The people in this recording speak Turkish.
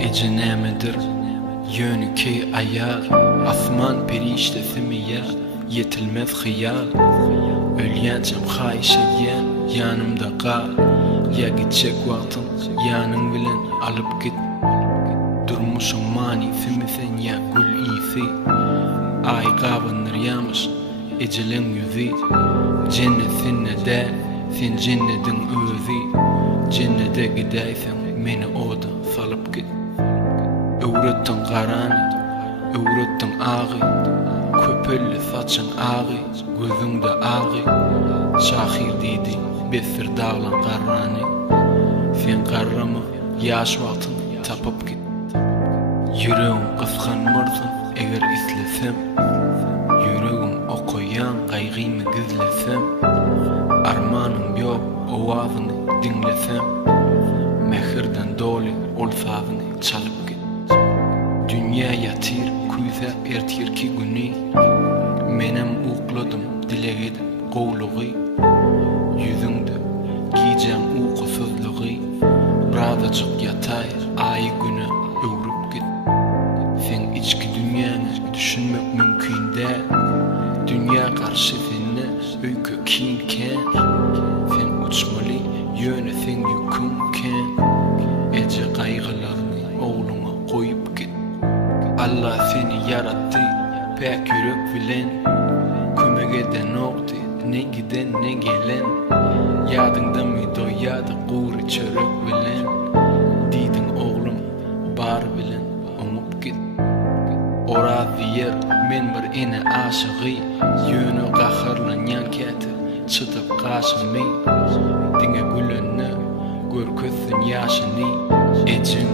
Ecenemedir yönü ki ayar, asman periştesi mi ya, yetilmez hıyal. Ölyancım hayşeyen yanımda kal, ya gidecek vaktin yanın bilen alıp git. Durmuşum manifi mi sen ya gül iyisi, ay kabanır yamış ecelin yüzü. Cennet seninle de, sen cennetin özü. Cennete gideysen meni oda salıp git. Öğrettin karanı, öğrettin ağı, köpüllü saçın ağı, gözünde ağı. Şahir dedi, besir dağlan karranı. Sen karramı, yaş vaktin tapıp git. Yüreğim kıskanmırsın eğer islesem, yüreğim okuyan kaygıyımı gizlesem. Armanım yok ovazını dinlesem, mehirden dolu ol sazını çalıp git. Dünya yatir kuysa ertir ki günü, menem ukladım dilegedim kovluğu. Yüzünde giyeceğim uykusuzluğu, birazcık yatayır ay günü öğürüp git. Sen içki dünyanı düşünmek mümkün değil, dünya karşı seninle öykü kinken. Sen uçmalı yöne sen yükünken, ece kaygılarını oğluna koyup git. Allah seni yarattı pek yürek bilen, kümegede nokta ne giden ne gelen. Yadında mı doyadı kuru çörek bilen, didin oğlum bar bilen umup git. Orada yer men bir ene aşığı, yönü kahırlanyan keti çıtıp kaşımı. Dine gülünü gör közün yaşını, ecin